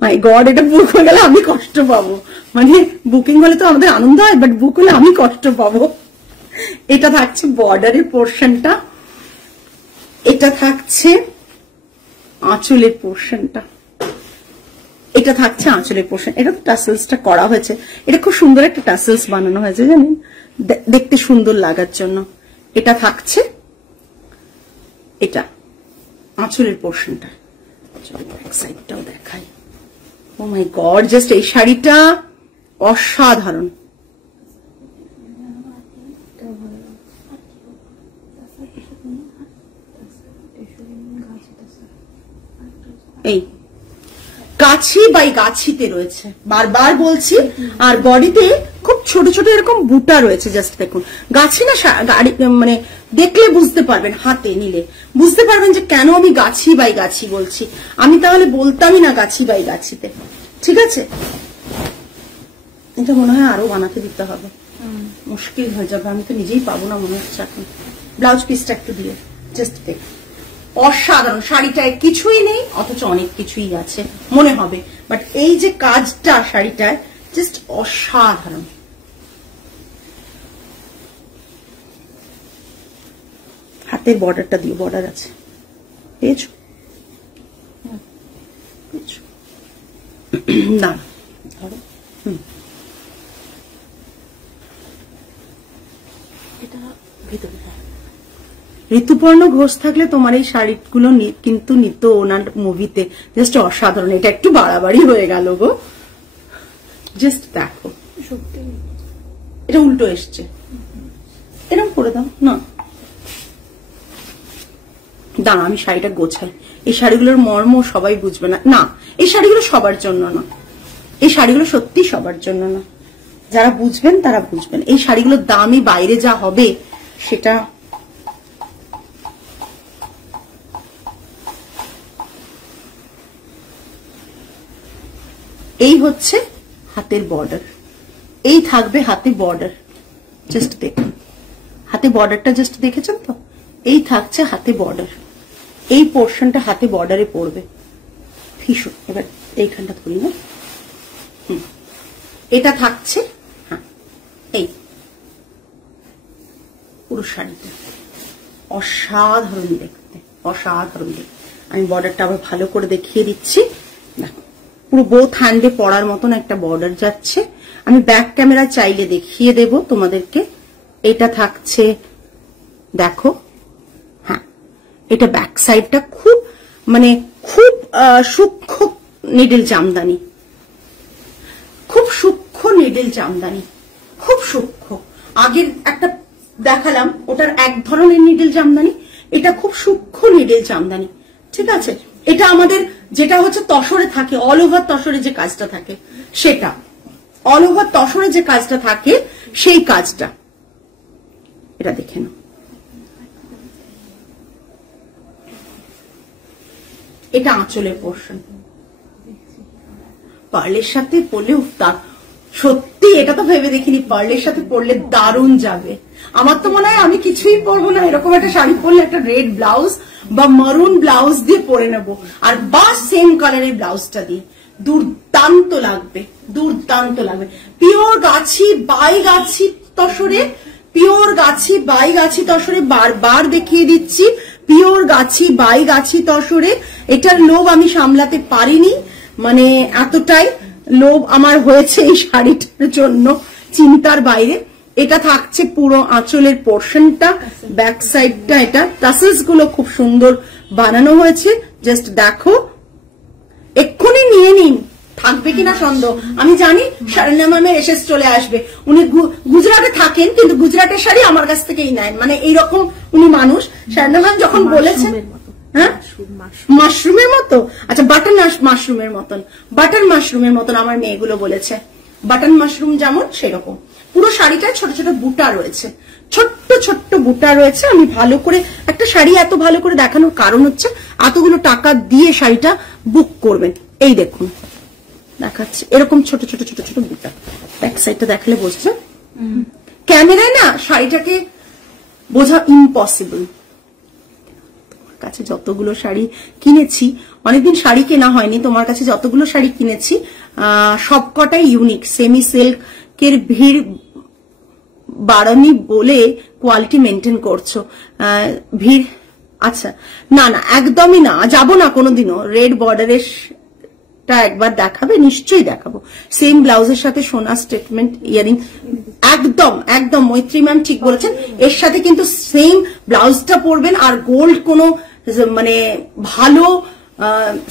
মাই গড, এটা বুক হয়ে গেলে আমি কষ্ট পাবো। মানে বুকিং হলে তো আমাদের আনন্দ হয়, বাট বুক হলে আমি কষ্ট পাবো। এটা থাকছে বর্ডারের পোর্শনটা, এটা থাকছে আঁচলের পোর্শনটা, এটা থাকছে আঁচলের পোর্শন। এটা তো টাসেলসটা করা হয়েছে, এটা খুব সুন্দর একটা টাসেলস বানানো হয়েছে জানেন, দেখতে সুন্দর লাগার জন্য। এটা থাকছে, এটা আঁচলের পোর্শনটা। ব্যাক সাইডটাও দেখাই। ও মাই গড, জাস্ট এই শাড়িটা অসাধারণ। এই গাছি বাই গাছিতে রয়েছে, বারবার বলছি। আর বডিতে খুব ছোট ছোট এরকম বুটা রয়েছে, জাস্ট দেখুন। গাছি না মানে দেখলে বুঝতে পারবেন, হাতে নিলে বুঝতে পারবেন যে কেন আমি গাছি বাই গাছি বলছি। আমি তাহলে বলতামই না গাছি বাই গাছিতে, ঠিক আছে? এটা মনে হয় আরো বানাতে দিতে হবে, মুশকিল হয়ে যাবে, আমি তো নিজেই পাবো না মনে হচ্ছে এখন। ব্লাউজ পিসটা একটু দিয়ে জাস্ট দেখ, অসাধারণ। শাড়িটায় কিছুই নেই অথচ অনেক কিছুই আছে মনে হবে, বাট এই যে কাজটা শাড়িটায় জাস্ট অসাধারণ। হাতের বর্ডারটা দিয়ে, বর্ডার আছে, পেয়েছো? না ধরো, এটা ভিতরে ঋতুপর্ণ ঘোষ থাকলে তোমার এই শাড়িগুলো কিন্তু নিত ওনার মুভিতে, জাস্ট অসাধারণ। এটা একটু বাড়াবাড়ি হয়ে গেল গো, জাস্ট দেখো। এটা উল্টো এসছে, এরকম করে দাও না। দাঁড়া, আমি শাড়িটা গোছাই। এই শাড়িগুলোর মর্ম সবাই বুঝবে না, না এই শাড়িগুলো সবার জন্য না, এই শাড়িগুলো সত্যি সবার জন্য না। যারা বুঝবেন তারা বুঝবেন। এই শাড়িগুলোর দামই বাইরে যা হবে সেটা এই হচ্ছে হাতের বর্ডার, এই থাকবে হাতে বর্ডার, জাস্ট দেখুন হাতে বর্ডারটা, জাস্ট দেখেছেন তো? এই থাকছে হাতে বর্ডার, এই পোর্শনটা হাতে বর্ডারে পড়বে ভীষণ। এবার এইখানটা ধরি না, এটা থাকছে, হ্যাঁ এই পুরো শাড়িটা অসাধারণ দেখতে, অসাধারণ দেখতে। আমি বর্ডারটা আবার ভালো করে দেখিয়ে দিচ্ছি, দেখো পুরো বোথ হ্যান্ডে পড়ার মতন একটা বর্ডার যাচ্ছে। আমি ব্যাক ক্যামেরা চাইলে দেখিয়ে দেব তোমাদেরকে। এটা থাকছে, দেখো, হ্যাঁ এটা ব্যাক সাইডটা খুব মানে খুব সূক্ষ্ম নিডেল জামদানি, খুব সূক্ষ্ম নিডেল জামদানি, খুব সূক্ষ্ম। আগের একটা দেখালাম ওটার এক ধরনের নিডেল জামদানি, এটা খুব সূক্ষ্ম নিডেল জামদানি, ঠিক আছে? এটা আমাদের যেটা হচ্ছে তসরে থাকে, অল ওভার তসরে যে কাজটা থাকে সেটা, অল ওভার তসরে যে কাজটা থাকে সেই কাজটা। এটা দেখে নাও, এটা আঁচলের পোর্শন। পার্লের সাথে পরলে সত্যি এটা তো ভেবে দেখিনি, পার্লের সাথে পরলে দারুণ যাবে। আমার তো মনে হয় আমি কিছুই পরবো না, এরকম একটা শাড়ি পরলে একটা রেড ব্লাউজ বা মারুন ব্লাউজ দিয়ে পরে নেবো, আর বা সেম কালারের ব্লাউজটা দিয়ে দুর্দান্ত লাগবে, দুর্দান্ত লাগবে। Pure Gachhi by Gachhi তসরে, pure Gachhi by গাছি তসরে, বারবার দেখিয়ে দিচ্ছি, পিওর গাছি বাই গাছি তসরে। এটার লোভ আমি সামলাতে পারিনি, মানে এতটাই লোভ আমার হয়েছে এই শাড়িটার জন্য, চিন্তার বাইরে। এটা থাকছে পুরো আঁচলের পোর্শনটা, ব্যাক সাইডটা, এটা টাসেলস গুলো খুব সুন্দর বানানো হয়েছে, জাস্ট দেখো। এক্ষুনি নিয়ে নিন, থাকবে কিনা সন্দেহ। আমি জানি শারণ্যা ম্যামের এসএস চলে আসবে, উনি গুজরাটে থাকেন কিন্তু গুজরাটের শাড়ি আমার কাছ থেকেই নেন, মানে এইরকম উনি মানুষ। শারণ্যা ম্যাম যখন বলেছেন, হ্যাঁ মাশরুমের মতো, আচ্ছা বাটার মাশরুমের মতন, বাটার মাশরুমের মতন আমার মেয়েগুলো বলেছে। বাটন মাশরুম যেমন সেরকম পুরো শাড়িটায় ছোট ছোট বুটা রয়েছে, ছোট্ট ছোট্ট বুটা রয়েছে। আমি ভালো করে একটা শাড়ি এত ভালো করে দেখানোর কারণ হচ্ছে এতগুলো টাকা দিয়ে শাড়িটা বুক করবেন। এই দেখুন দেখাচ্ছে এরকম ছোট ছোট ছোট ছোট বুটা। ব্যাক সাইডটা দেখালে বুঝছেন, ক্যামেরায় না শাড়িটাকে বোঝা ইম্পসিবল। তোমার কাছে যতগুলো শাড়ি কিনেছি, অনেকদিন শাড়ি কেনা হয়নি, তোমার কাছে যতগুলো শাড়ি কিনেছি সবকটাই ইউনিক। সেমি সিল্কের ভিড় বাড়ানি বলে কোয়ালিটি মেনটেন করছো, ভিড় আচ্ছা না না একদমই না, যাবো না কোনোদিনও। রেড বর্ডারের একবার দেখাবে, নিশ্চয়ই দেখাবো। সেম ব্লাউজের সাথে সোনা স্টেটমেন্ট ইয়ারিং, একদম একদম মৈত্রী ম্যাম ঠিক বলেছেন। এর সাথে কিন্তু সেম ব্লাউজটা পরবেন আর গোল্ড কোনো মানে ভালো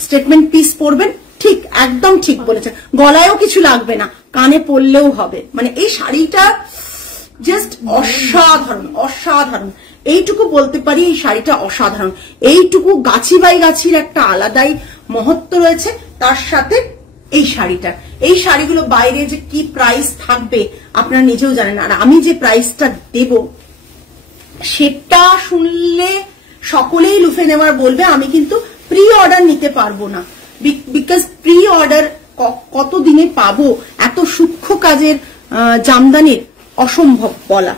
স্টেটমেন্ট পিস পরবেন, ঠিক একদম ঠিক বলেছেন। গলায়ও কিছু লাগবে না, কানে পরলেও হবে। মানে এই শাড়িটা জাস্ট অসাধারণ অসাধারণ, এইটুকু বলতে পারি এই শাড়িটা অসাধারণ। এইটুকু গাছি বাই গাছির একটা আলাদাই মহত্ব রয়েছে তার সাথে এই শাড়িটার। এই শাড়িগুলো বাইরে যে কি প্রাইস থাকবে আপনারা নিজেও জানেন, আর আমি যে প্রাইসটা দেব সেটা শুনলে সকলেই লুফে নেওয়ার বলবে। আমি কিন্তু প্রি অর্ডার নিতে পারবো না, বিকজ প্রি অর্ডার কত দিনে পাবো এত সূক্ষ্ম কাজের জামদানির অসম্ভব বলা,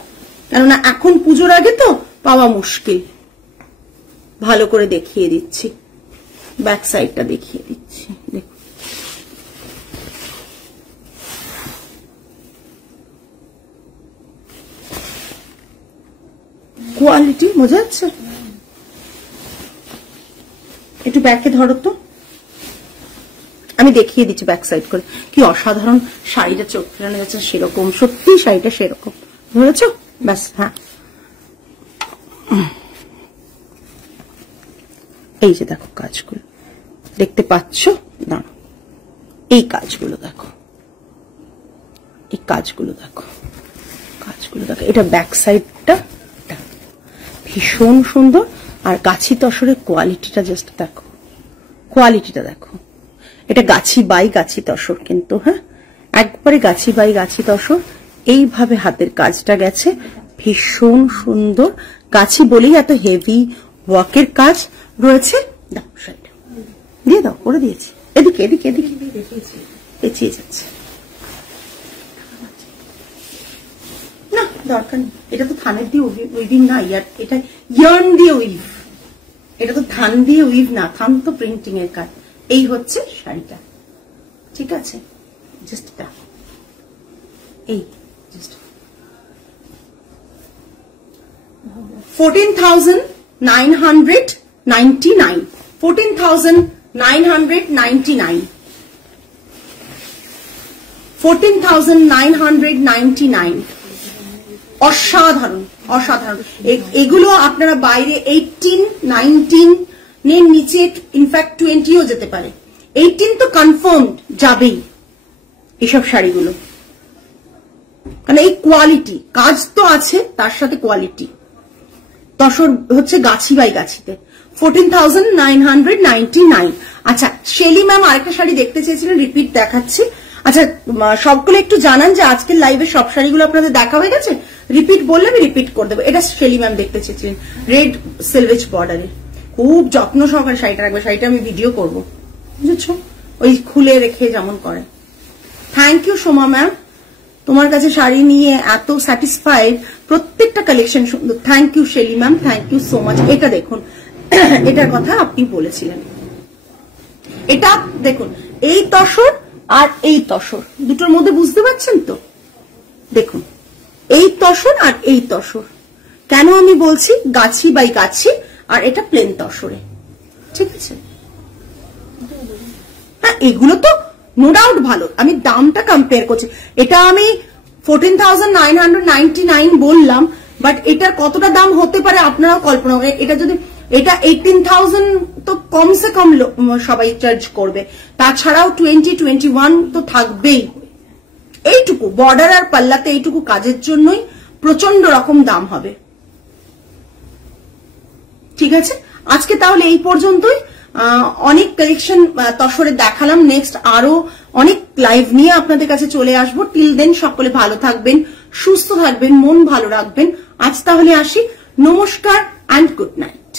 কেননা এখন পুজোর আগে তো পাওয়া মুশকিল। ভালো করে দেখিয়ে দিচ্ছি, ব্যাক সাইডটা দেখিয়ে দিচ্ছি। দেখুন কোয়ালিটি বোঝা যাচ্ছে। একটু ব্যাকে ধরো তো, আমি দেখিয়ে দিচ্ছি ব্যাক সাইড করে কি অসাধারণ শাড়িটা চোখ ফেরানো যাচ্ছে। সেরকম সত্যি শাড়িটা সেরকম ধরেছ, ব্যাস। হ্যাঁ এই যে দেখো কাজগুলো দেখতে পাচ্ছ না, এই কাজগুলো দেখো, এই কাজগুলো দেখো, কাজগুলো দেখো। এটা ব্যাক সাইডটা ভীষণ সুন্দর, আর গাছি তসরের কোয়ালিটিটা জাস্ট দেখো, কোয়ালিটিটা দেখো। এটা গাছি বাই গাছি তসর কিন্তু, হ্যাঁ একবারে গাছি বাই গাছি তসর। এইভাবে হাতের কাজটা গেছে, ভীষণ সুন্দর। গাছি বলেই এত হেভি ওয়ার্কের কাজ রয়েছে। দাও শাড়িটা দিয়ে দাও, করে দিয়েছি। এদিকে এদিকে এদিকে পেঁচিয়ে যাচ্ছে না, দরকার নেই। এটা তো থানের দিয়ে উইভিং না, এটা ইয়ার্ন দিয়ে উইভ। এটা তো থান দিয়ে উইভ না, থান তো প্রিন্টিং এর কাজ। এই হচ্ছে শাড়িটা, ঠিক আছে। জাস্ট এই জাস্ট 14,999, 14,999, 14,999। অসাধারণ অসাধারণ। এগুলো আপনারা বাইরে 18, 19 এর নিচে ইনফ্যাক্ট 20ও যেতে পারে। 18 তো কনফার্ম যাবেই এসব শাড়িগুলো, কারণ এই কোয়ালিটি কাজ তো আছে তার সাথে কোয়ালিটি। তসর হচ্ছে গাছি বাই গাছিতে। 14,999। আচ্ছা শেলি ম্যাম আরেকটা শাড়ি দেখতে চেয়েছিলেন, রিপিট দেখাচ্ছি। আচ্ছা সবগুলো একটু জানান যে আজকের লাইভে সব শাড়িগুলো আপনাদের দেখা হয়ে গেছে। রিপিট বললে আমি রিপিট করে দেবো। এটা শেলি ম্যাম দেখতে চেয়েছিলেন, রেড সিলভেজ বর্ডারে। খুব যত্ন সহকারে শাড়িটা রাখবে, শাড়িটা আমি ভিডিও করবো, বুঝেছো, ওই খুলে রেখে যেমন করে। থ্যাংক ইউ সোমা ম্যাম, তোমার কাছে শাড়ি নিয়ে এত স্যাটিসফাইড, প্রত্যেকটা কালেকশন সুন্দর। Thank you Shelly ma'am, thank you so much. এটা দেখুন, এটার কথা আপনি বলেছিলেন। এটা দেখুন, এই তসর আর এই তসর দুটোর মধ্যে বুঝতে পারছেন তো? দেখুন এই তসর আর এই তসর, কেন আমি বলছি গাছি বাই গাছি, আর এটা প্লেন তসরে, ঠিক আছে। হ্যাঁ এগুলো তো নো ডাউট ভালো, আমি দামটা কম্পেয়ার করছি। এটা আমি 14,999 বললাম, বাট এটার কতটা দাম হতে পারে আপনারাও কল্পনা করেন। এটা যদি এটা 18,000 তো কমসে কম সবাই চার্জ করবে, তাছাড়াও 20, 21 তো থাকবেই। এইটুকু বর্ডার আর পাল্লাতে এইটুকু কাজের জন্যই প্রচন্ড রকম দাম হবে, ঠিক আছে। আজকে তাহলে এই পর্যন্তই। অনেক কালেকশন তসরে দেখালাম, নেক্সট আরো অনেক লাইভ নিয়ে আপনাদের কাছে চলে আসবো। টিল দেন সকলে ভালো থাকবেন, সুস্থ থাকবেন, মন ভালো রাখবেন। আজ তাহলে আসি, নমস্কার অ্যান্ড গুড নাইট।